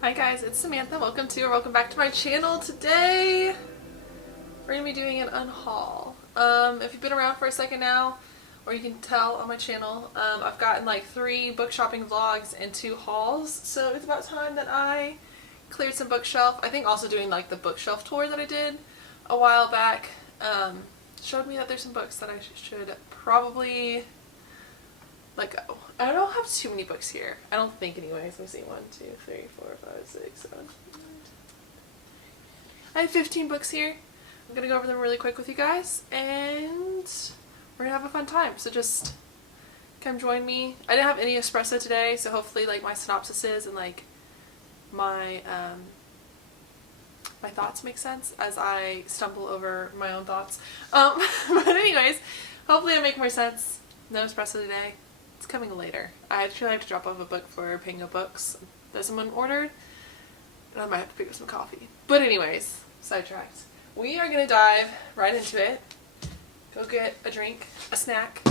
Hi guys, it's Samantha. Welcome back to my channel. Today we're gonna be doing an unhaul. If you've been around for a second now, or you can tell on my channel, I've gotten like 3 book shopping vlogs and 2 hauls, so it's about time that I cleared some bookshelf. I think also doing like the bookshelf tour that I did a while back showed me that there's some books that I should probably let go. I don't have too many books here. I don't think anyways. Let me see. 1, 2, 3, 4, 5, 6, 7. I have 15 books here. I'm gonna go over them really quick with you guys, and we're gonna have a fun time. So just come join me. I didn't have any espresso today, so hopefully like my synopsises and like my my thoughts make sense as I stumble over my own thoughts. But anyways, hopefully I make more sense. No espresso today. It's coming later. I actually have to drop off a book for pangobooks that someone ordered, and I might have to pick up some coffee. But anyways, sidetracked. We are gonna dive right into it. Go get a drink, a snack.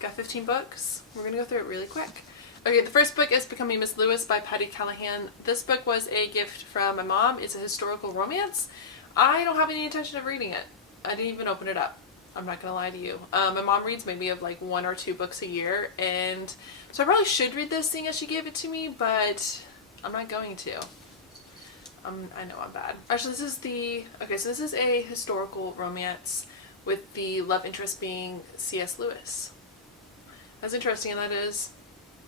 Got 15 books. We're gonna go through it really quick. Okay, the first book is Becoming Miss Lewis by Patty Callahan. This book was a gift from my mom. It's a historical romance. I don't have any intention of reading it. I didn't even open it up. I'm not gonna lie to you. My mom reads maybe of like 1 or 2 books a year, and so I probably should read this seeing as she gave it to me, but I'm not going to. I know I'm bad. Actually, this is a historical romance with the love interest being C.S. Lewis. As interesting as that is,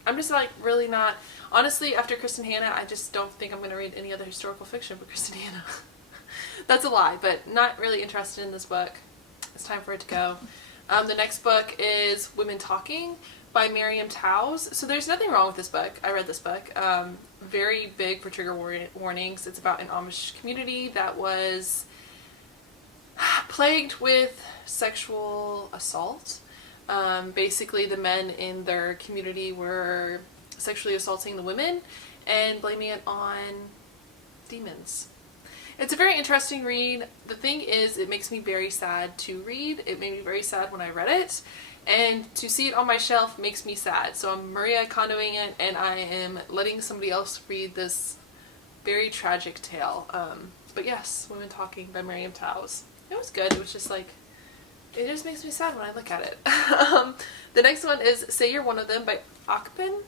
I'm just like really not, honestly, after Kristen Hanna, I just don't think I'm going to read any other historical fiction but Kristen Hanna. That's a lie, but not really interested in this book. It's time for it to go. The next book is Women Talking by Miriam Towes. So there's nothing wrong with this book. I read this book. Very big for trigger warnings. It's about an Amish community that was plagued with sexual assault. Basically the men in their community were sexually assaulting the women and blaming it on demons. It's a very interesting read. The thing is, it makes me very sad to read. It made me very sad when I read it, and to see it on my shelf makes me sad. So I'm Maria Kondoing it, and I am letting somebody else read this very tragic tale. But yes, Women Talking by Miriam Towes. It was good. It was just like, it just makes me sad when I look at it. The next one is Say You're One of Them by Akpen.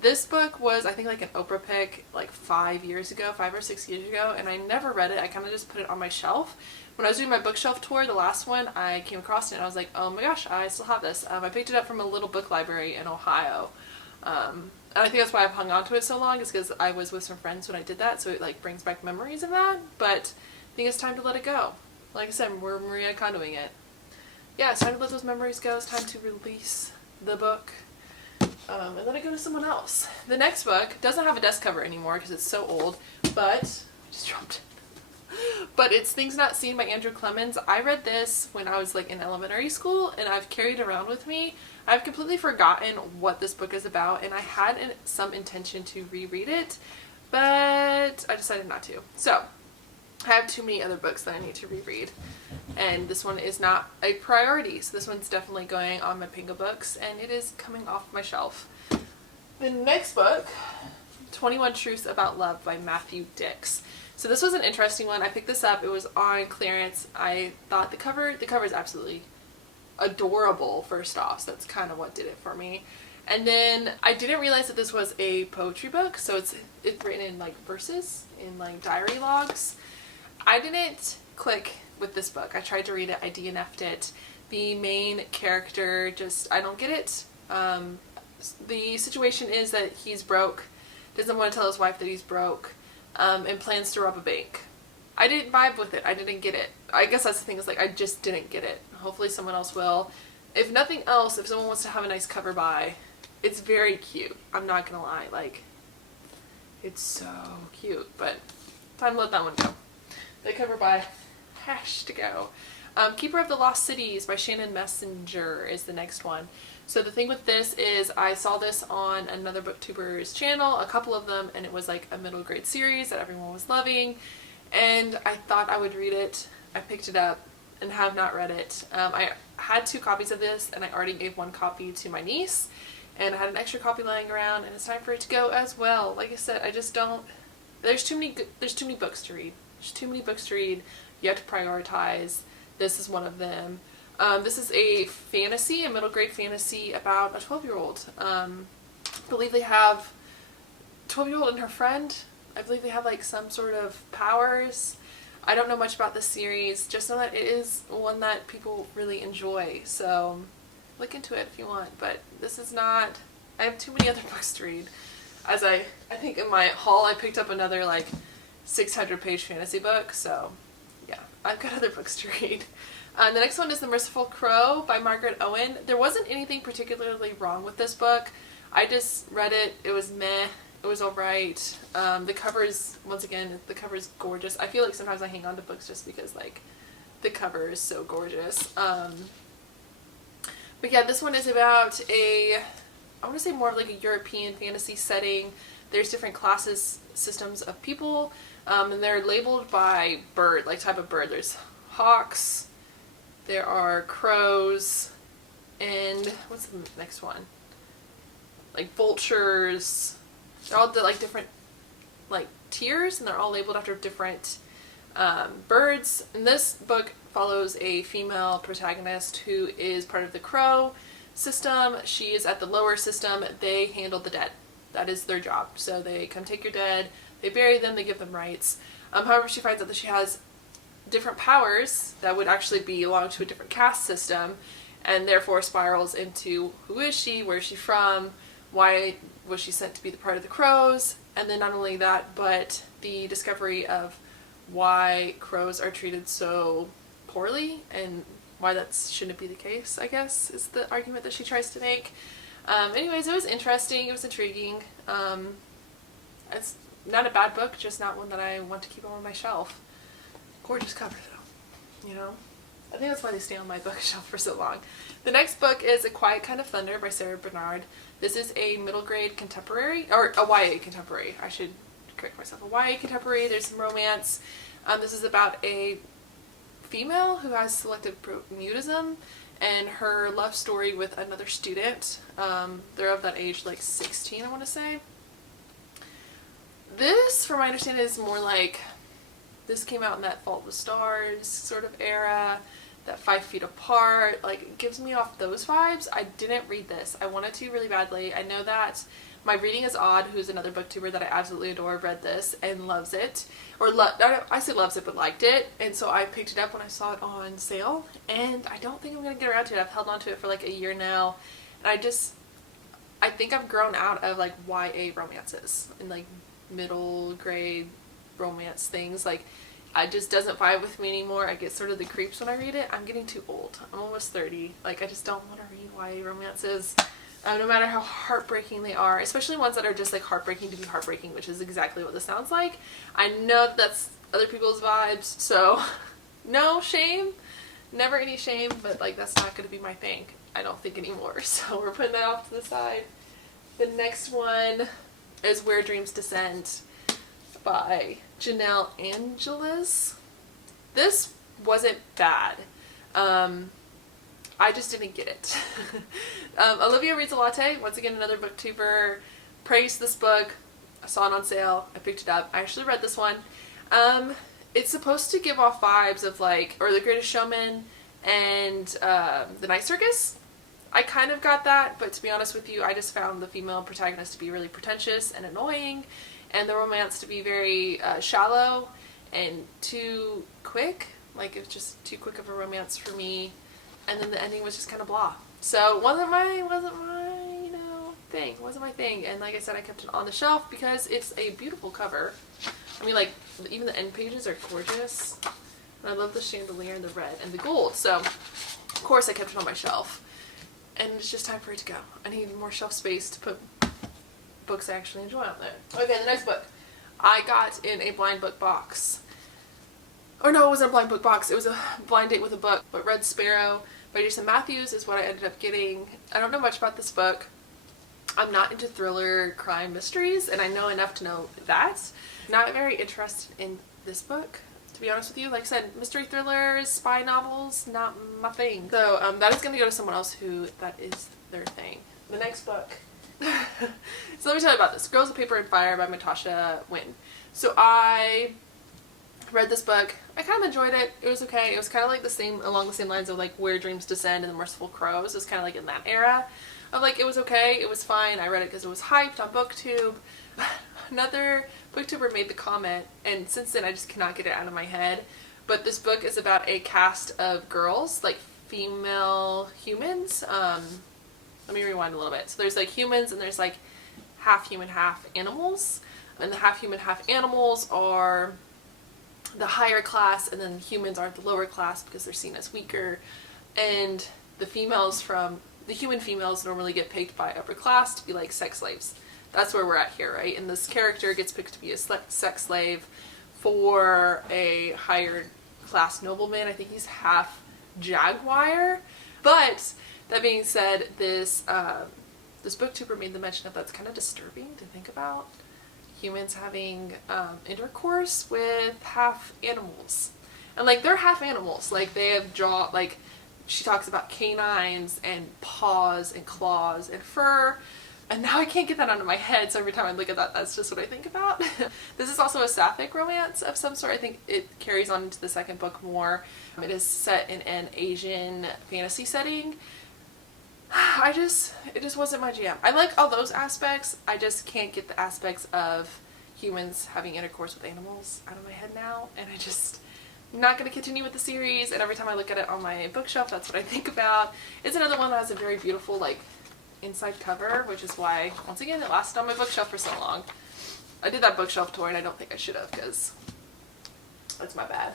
This book was, I think, like an Oprah pick like 5 or 6 years ago, and I never read it. I kind of just put it on my shelf. When I was doing my bookshelf tour, the last one, I came across it and I was like, oh my gosh, I still have this. I picked it up from a little book library in Ohio. And I think that's why I've hung on to it so long, is because I was with some friends when I did that, so it like brings back memories of that. But I think it's time to let it go. Like I said, we're Maria Kondoing it. Yeah, it's time to let those memories go. It's time to release the book. And let it go to someone else. The next book doesn't have a desk cover anymore because it's so old, but I just dropped it. But it's Things Not Seen by Andrew Clemens. I read this when I was like in elementary school, and I've carried it around with me. I've completely forgotten what this book is about, and I had some intention to reread it, but I decided not to. So I have too many other books that I need to reread, and this one is not a priority, so this one's definitely going on my pangobooks, and it is coming off my shelf. The next book, 21 Truths About Love by Matthew Dix. So this was an interesting one. I picked this up. It was on clearance. I thought the cover is absolutely adorable, first off, so that's kind of what did it for me. And then I didn't realize that this was a poetry book, so it's written in like verses, in like diary logs. I didn't click with this book. I tried to read it. I DNF'd it. The main character just, I don't get it. The situation is that he's broke, doesn't want to tell his wife that he's broke, and plans to rob a bank. I didn't vibe with it. I didn't get it. I guess that's the thing, is like I just didn't get it. Hopefully someone else will. If nothing else, if someone wants to have a nice cover by, it's very cute. I'm not gonna lie. Like, it's so cute, but time to let that one go. The cover by has to go. Keeper of the Lost Cities by Shannon Messenger is the next one. So the thing with this is I saw this on another booktuber's channel, a couple of them, and it was like a middle grade series that everyone was loving, and I thought I would read it. I picked it up and have not read it. I had 2 copies of this, and I already gave 1 copy to my niece, and I had an extra copy lying around, and it's time for it to go as well. Like I said, I just don't, there's too many books to read. There's too many books to read. You have to prioritize. This is one of them. This is a fantasy, a middle grade fantasy about a 12-year-old. I believe they have 12-year-old and her friend. I believe they have like some sort of powers. I don't know much about this series, just know that it is one that people really enjoy, so look into it if you want, but this is not, I have too many other books to read. As I think in my haul I picked up another like 600-page fantasy book, so yeah, I've got other books to read. The next one is The Merciful Crow by Margaret Owen. There wasn't anything particularly wrong with this book. I just read it, it was meh. It was alright. The covers, once again, the cover is gorgeous. I feel like sometimes I hang on to books just because, like, the cover is so gorgeous. But yeah, this one is about I want to say more of like a European fantasy setting. There's different classes, systems of people, and they're labeled by bird, like type of bird. There's hawks, there are crows, and what's the next one? Like vultures. They're all like different like tiers, and they're all labeled after different birds. And this book follows a female protagonist who is part of the crow system. She is at the lower system. They handle the dead. That is their job. So they come take your dead, they bury them, they give them rites. However, she finds out that she has different powers that would actually belong to a different caste system, and therefore spirals into who is she, where is she from, why was she sent to be the part of the crows, and then not only that, but the discovery of why crows are treated so poorly and why that shouldn't be the case, I guess, is the argument that she tries to make. Anyways, it was interesting, it was intriguing. It's not a bad book, just not one that I want to keep on my shelf. Gorgeous cover though, you know? I think that's why they stay on my bookshelf for so long. The next book is A Quiet Kind of Thunder by Sarah Bernard. This is a middle grade contemporary, or a YA contemporary. I should correct myself. A YA contemporary. There's some romance. This is about a female who has selective mutism and her love story with another student. They're of that age, like 16, I want to say. This, from my understanding, is more like, this came out in that Fault in the Stars sort of era, that 5 Feet Apart, like, it gives me off those vibes. I didn't read this. I wanted to really badly. I know that My Reading is Odd, who's another booktuber that I absolutely adore, read this and loves it. Or, I say loves it, but liked it. And so I picked it up when I saw it on sale. And I don't think I'm going to get around to it. I've held on to it for like a year now. And I think I've grown out of like YA romances and like middle grade romance things. Like, it just doesn't vibe with me anymore. I get sort of the creeps when I read it. I'm getting too old. I'm almost 30. Like, I just don't want to read YA romances. No matter how heartbreaking they are, especially ones that are just like heartbreaking to be heartbreaking, which is exactly what this sounds like. I know that's other people's vibes, so no shame, never any shame, but like that's not going to be my thing, I don't think anymore, so we're putting that off to the side. The next one is Where Dreams Descend by Janelle Angeles. This wasn't bad. I just didn't get it. Olivia Reads a Latte, once again another booktuber, praised this book. I saw it on sale. I picked it up. I actually read this one. It's supposed to give off vibes of like, or The Greatest Showman and The Night Circus. I kind of got that, but to be honest with you, I just found the female protagonist to be really pretentious and annoying, and the romance to be very shallow and too quick. Like, it was just too quick of a romance for me. And then the ending was just kind of blah. So wasn't my thing. Wasn't my thing. And like I said, I kept it on the shelf because it's a beautiful cover. I mean, like, even the end pages are gorgeous. And I love the chandelier and the red and the gold. So, of course, I kept it on my shelf. And it's just time for it to go. I need more shelf space to put books I actually enjoy on there. Okay, the next book I got in a blind book box. Or no, it wasn't a blind book box. It was a blind date with a book. But Red Sparrow by Jason Matthews is what I ended up getting. I don't know much about this book. I'm not into thriller crime mysteries, and I know enough to know that. Not very interested in this book, to be honest with you. Like I said, mystery thrillers, spy novels, not my thing. So that is going to go to someone else who that is their thing. the next book. So let me tell you about this. Girls of Paper and Fire by Natasha Wynn. So I read this book. I kind of enjoyed it. It was okay. It was kind of like along the same lines of like Where Dreams Descend and The Merciful Crows. It was kind of like in that era of like, it was okay. It was fine. I read it because it was hyped on BookTube. Another BookTuber made the comment, and since then I just cannot get it out of my head. But this book is about a cast of girls, like female humans. Let me rewind a little bit. So there's like humans and there's like half human, half animals. And the half human, half animals are the higher class, and then humans are the lower class because they're seen as weaker. And the human females normally get picked by upper class to be like sex slaves. That's where we're at here, right? And this character gets picked to be a sex slave for a higher class nobleman. I think he's half jaguar. But that being said, this booktuber made the mention of that's kind of disturbing to think about. Humans having intercourse with half animals. And like, they're half animals. Like, they have jaw, like, she talks about canines and paws and claws and fur. And now I can't get that out of my head, so every time I look at that, that's just what I think about. This is also a sapphic romance of some sort. I think it carries on into the second book more. It is set in an Asian fantasy setting. It just wasn't my jam. I like all those aspects. I just can't get the aspects of humans having intercourse with animals out of my head now. And I'm not going to continue with the series. And every time I look at it on my bookshelf, that's what I think about. It's another one that has a very beautiful, like, inside cover, which is why, once again, it lasted on my bookshelf for so long. I did that bookshelf tour and I don't think I should have, because that's my bad.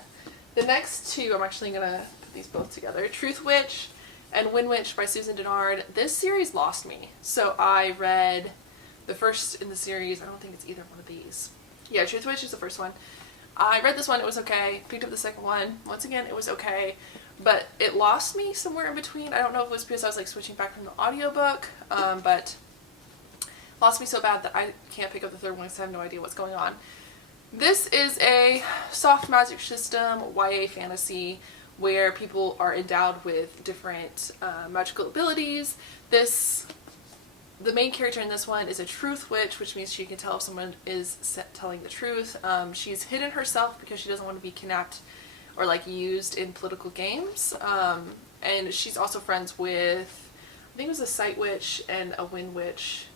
The next two, I'm actually going to put these both together. Truth Witch and Wind Witch by Susan Dennard. This series lost me. So I read the first in the series. I don't think it's either one of these. Yeah, Truth Witch is the first one. I read this one, it was okay. Picked up the second one. Once again, it was okay. But it lost me somewhere in between. I don't know if it was because I was like switching back from the audiobook, but lost me so bad that I can't pick up the third one because I have no idea what's going on. This is a soft magic system YA fantasy where people are endowed with different magical abilities. The main character in this one is a truth witch, which means she can tell if someone is telling the truth. She's hidden herself because she doesn't want to be kidnapped or like used in political games. And she's also friends with, I think it was a sight witch and a wind witch.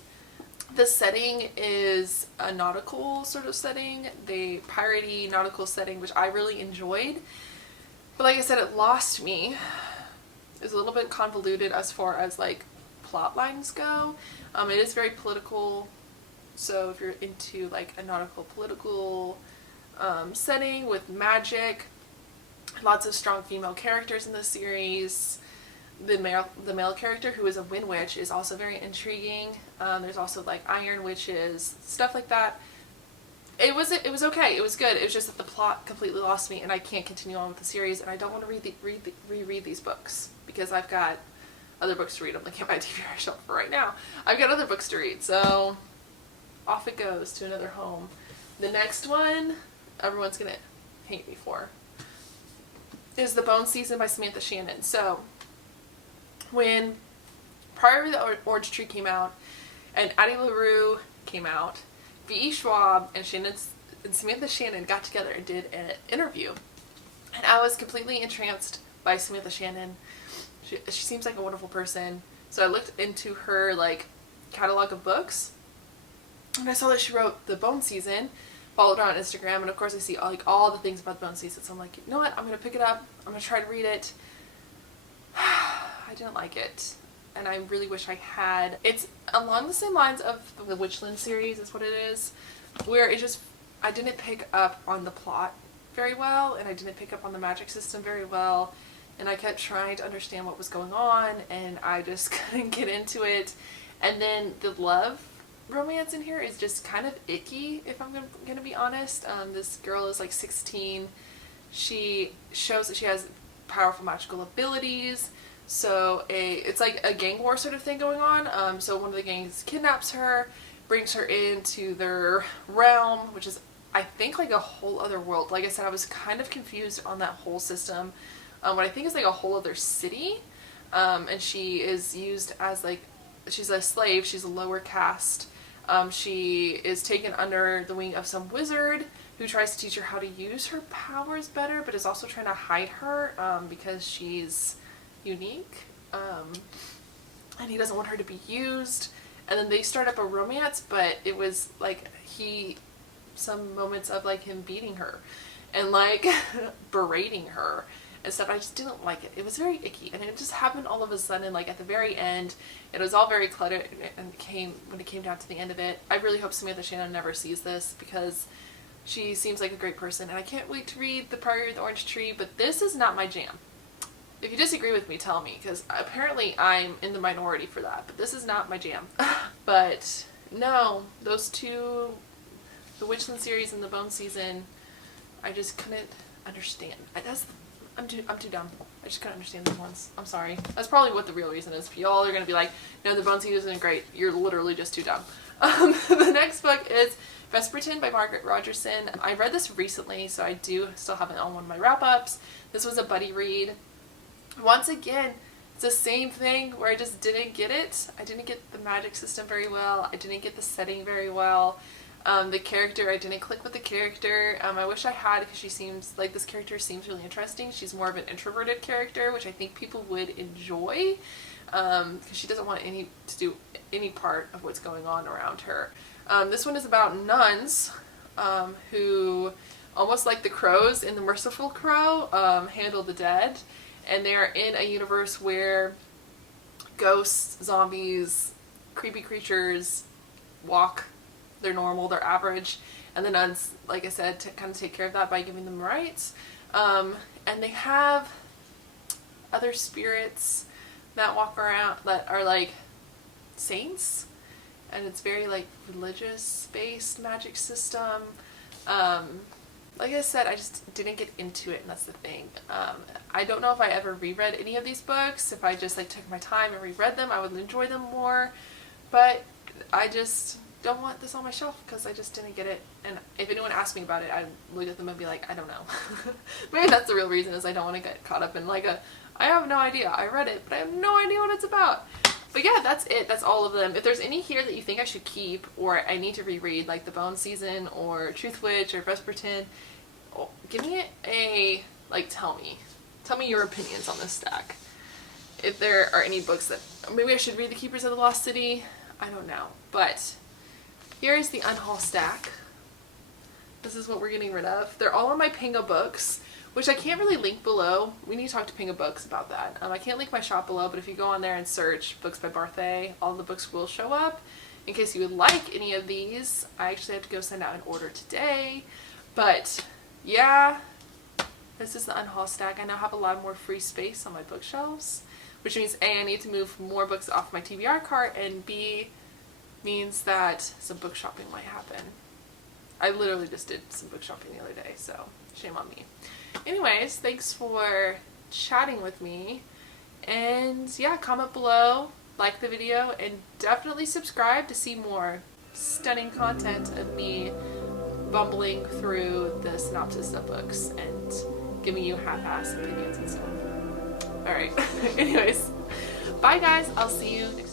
The setting is a nautical sort of setting, the piratey nautical setting, which I really enjoyed. But like I said, it lost me. It was a little bit convoluted as far as like plot lines go. It is very political, so if you're into like a nautical political setting with magic, lots of strong female characters in this series. The male character, who is a wind witch, is also very intriguing. There's also like iron witches, stuff like that. It was okay. It was good. It was just that the plot completely lost me, and I can't continue on with the series. And I don't want to reread these books because I've got other books to read. I'm looking at my DVR shelf for right now. I've got other books to read, so off it goes to another home. The next one, everyone's gonna hate me for, is The Bone Season by Samantha Shannon. So, when Prior to the Orange Tree came out, and Addie LaRue came out, V.E. Schwab and Samantha Shannon got together and did an interview. And I was completely entranced by Samantha Shannon. She seems like a wonderful person. So I looked into her like catalog of books, and I saw that she wrote The Bone Season, followed her on Instagram, and of course I see all the things about The Bone Season, so I'm like, you know what, I'm going to pick it up, I'm going to try to read it. I didn't like it, and I really wish I had. It's along the same lines of the Witchland series, is what it is, where I didn't pick up on the plot very well, and I didn't pick up on the magic system very well, and I kept trying to understand what was going on, and I just couldn't get into it. And then the love romance in here is just kind of icky, if I'm gonna be honest. This girl is like 16. She shows that she has powerful magical abilities, so it's like a gang war sort of thing going on. So one of the gangs kidnaps her, brings her into their realm, which is, I think, like a whole other world. Like I said, I was kind of confused on that whole system. What I think is like a whole other city, and she is used as like she's a slave. She's a lower caste. She is taken under the wing of some wizard who tries to teach her how to use her powers better, but is also trying to hide her because she's unique. And he doesn't want her to be used. And then they start up a romance, but it was like some moments of like him beating her and like berating her and stuff. I just didn't like it. It was very icky, and it just happened all of a sudden, like at the very end. It was all very cluttered, and when it came down to the end of it, I really hope Samantha Shannon never sees this, because she seems like a great person, and I can't wait to read The Priory of the Orange Tree, but this is not my jam. If you disagree with me, tell me, because apparently I'm in the minority for that, but this is not my jam. But no, those two, the Witchland series and the Bone season, I just couldn't understand. I'm too dumb. I just couldn't understand these ones. I'm sorry. That's probably what the real reason is. Y'all are going to be like, no, the Bone season isn't great. You're literally just too dumb. The next book is Vesperton by Margaret Rodgerson. I read this recently, so I do still have it on one of my wrap-ups. This was a buddy read. Once again, it's the same thing where I just didn't get it. I didn't get the magic system very well. I didn't get the setting very well. The character, I didn't click with the character. I wish I had, because she seems like, this character seems really interesting. She's more of an introverted character, which I think people would enjoy, because she doesn't want to do any part of what's going on around her. This one is about nuns who, almost like the crows in the Merciful Crow, handle the dead. And they are in a universe where ghosts, zombies, creepy creatures walk. They're normal, they're average. And the nuns, like I said, kind of take care of that by giving them rights. And they have other spirits that walk around that are like saints. And it's very like religious-based magic system. Like I said, I just didn't get into it, and that's the thing. I don't know if I ever reread any of these books. If I just like took my time and reread them, I would enjoy them more. But I just don't want this on my shelf because I just didn't get it. And if anyone asked me about it, I'd look at them and be like, I don't know. Maybe that's the real reason, is I don't want to get caught up in like I have no idea. I read it, but I have no idea what it's about. But yeah, that's it. That's all of them. If there's any here that you think I should keep or I need to reread, like The Bone Season or Truth Witch or Vesperton, give me a, like, tell me your opinions on this stack. If there are any books that, maybe I should read The Keepers of the Lost City, I don't know. But here is the unhaul stack. This is what we're getting rid of. They're all on my pangobooks, which I can't really link below. We need to talk to pangobooks about that. I can't link my shop below, but if you go on there and search books by Barthay, all the books will show up. In case you would like any of these, I actually have to go send out an order today. But yeah, this is the unhaul stack. I now have a lot more free space on my bookshelves, which means A, I need to move more books off my TBR cart, and B, means that some book shopping might happen. I literally just did some book shopping the other day, so shame on me. Anyways, thanks for chatting with me, and yeah, comment below, like the video, and definitely subscribe to see more stunning content of me bumbling through the synopsis of books and giving you half-ass opinions and stuff. Alright, anyways, bye guys, I'll see you next time.